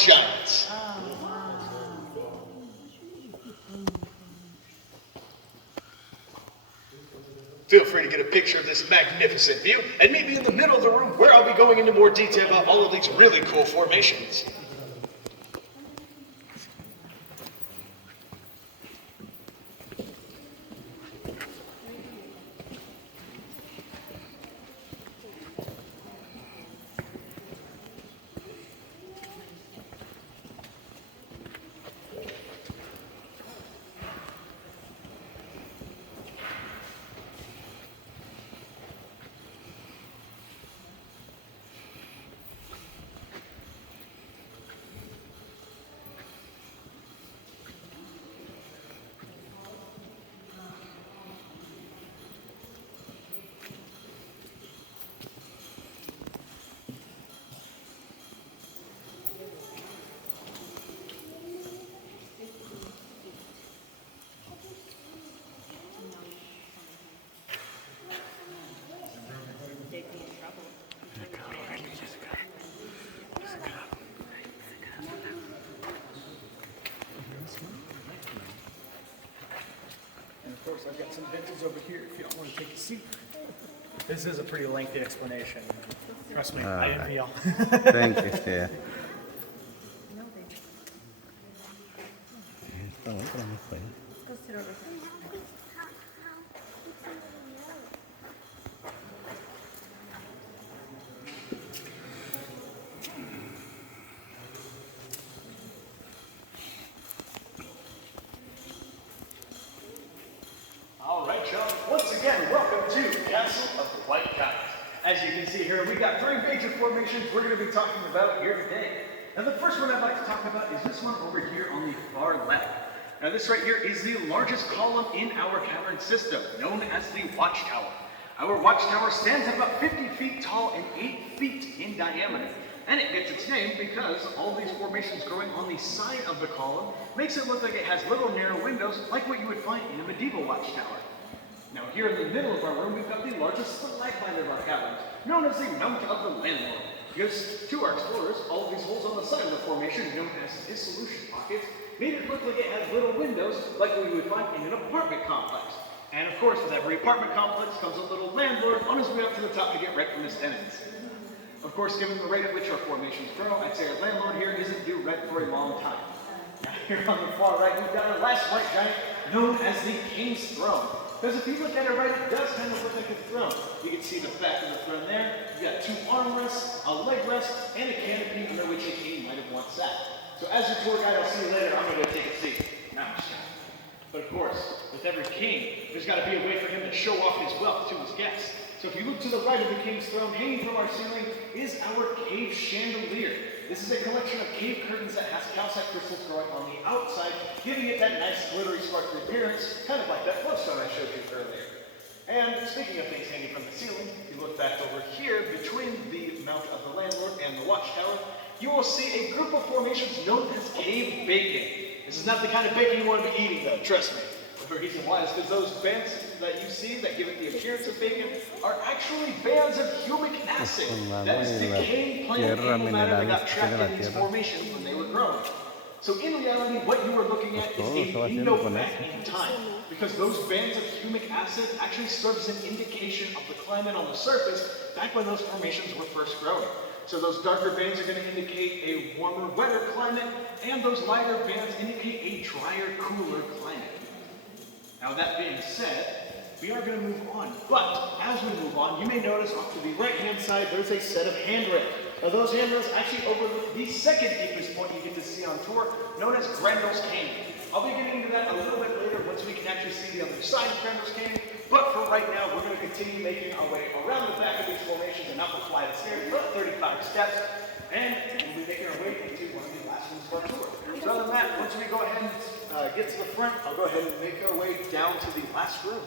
giants. Feel free to get a picture of this magnificent view and meet me in the middle of the room where I'll be going into more detail about all of these really cool formations. Of course, I've got some benches over here if you don't want to take a seat. This is a pretty lengthy explanation. Trust me, I envy y'all. Thank you, Steve. All right, y'all. Once again, welcome to Castle of the White Giant. As you can see here, we've got three major formations we're going to be talking about here today. Now, the first one I'd like to talk about is this one over here on the far left. Now, this right here is the largest column in our cavern system, known as the Watchtower. Our Watchtower stands at about 50 feet tall and 8 feet in diameter. And it gets its name because all these formations growing on the side of the column makes it look like it has little narrow windows like what you would find in a medieval watchtower. Now here in the middle of our room, we've got the largest stalagmite of our caverns, known as the Mount of the Landlord. Because to our explorers, all of these holes on the side of the formation, known as dissolution pockets, made it look like it had little windows like what you would find in an apartment complex. And of course, with every apartment complex comes a little landlord on his way up to the top to get rent from his tenants. Of course, given the rate at which our formations grow, I'd say our landlord here isn't due rent for a long time. Now here on the far right, we've got our last white giant, known as the King's Throne. Because if you look at it right, it does kind of look like a throne. You can see the back of the throne there. You've got two armrests, a leg rest, and a canopy under which a king might have once sat. So as your tour guide, I'll see you later, I'm going to go take a seat. No, I'm just kidding. But of course, with every king, there's got to be a way for him to show off his wealth to his guests. So if you look to the right of the King's Throne, hanging from our ceiling is our cave chandelier. This is a collection of cave curtains that has calcite crystals growing on the outside, giving it that nice glittery, sparkly appearance, kind of like that flowstone I showed you earlier. And speaking of things hanging from the ceiling, if you look back over here between the Mount of the Landlord and the Watchtower, you will see a group of formations known as cave bacon. This is not the kind of bacon you want to be eating though, trust me. The reason why is because those bands that you see that give it the appearance of bacon are actually bands of humic acid. That is decaying plant animal matter that got trapped in these formations when they were growing. So in reality, what you are looking at is a window back in time, because those bands of humic acid actually serve as an indication of the climate on the surface back when those formations were first growing. So those darker bands are going to indicate a warmer, wetter climate, and those lighter bands indicate a drier, cooler climate. Now that being said, we are going to move on. But as we move on, you may notice off to the right-hand side, there's a set of handrails. Now those handrails actually overlook the second deepest point you get to see on tour, known as Grendel's Canyon. I'll be getting into that a little bit later once we can actually see the other side of Grendel's Canyon. But for right now, we're going to continue making our way around the back of these formations and up a flight of stairs, about 35 steps. And we'll be making our way into one of the last rooms of our tour. So other than that, once we go ahead and get to the front, I'll go ahead and make our way down to the last room.